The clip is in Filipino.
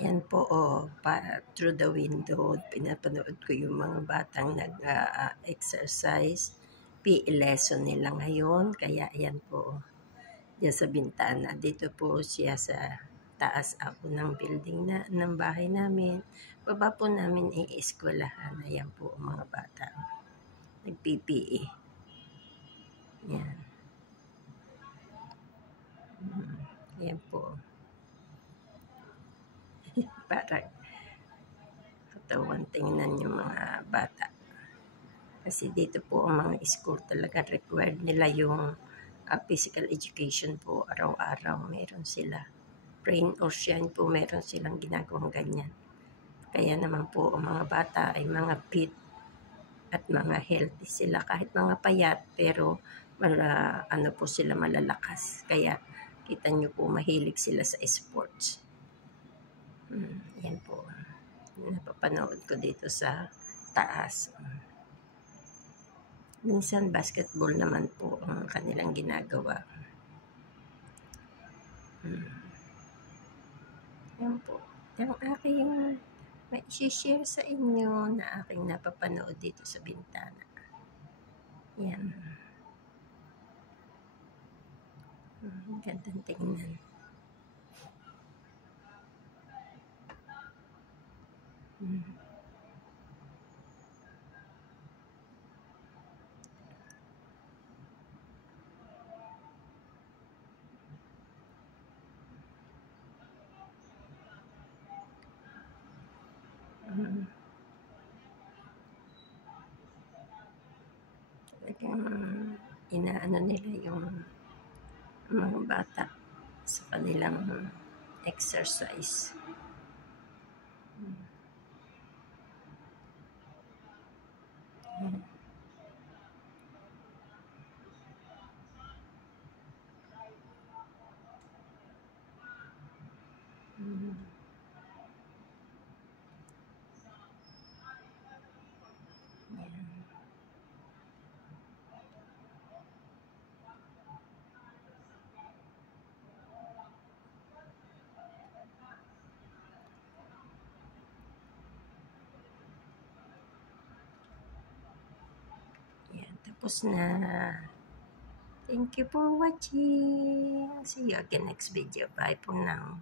Yan po, through the window, pinapanood ko yung mga batang nag-exercise. PE lesson nila ngayon, kaya yan po, yan sa bintana. Dito po siya sa taas ako ng building ng bahay namin. Baba po namin i-eskwelahan. Ayan po mga bata. Nag-PPE. Yan. Yan po. Parang katawan tingnan yung mga bata. Kasi dito po ang mga school talaga required nila yung physical education po. Araw-araw meron sila. Rain or shine po meron silang ginagawang ganyan. Kaya naman po ang mga bata ay mga fit at mga healthy sila. Kahit mga payat pero ano po sila malalakas. Kaya kita nyo po mahilig sila sa sports. Yan po. Napapanood ko dito sa taas. Minsan basketball naman po ang kanilang ginagawa. Yan po. Yung aking mai-share sa inyo na aking napapanood dito sa bintana. Yan. Gandang tingnan. Inaano nila yung mga bata sa kanilang exercise. Yan, tapos na. Thank you for watching. See you again next video. Bye for now.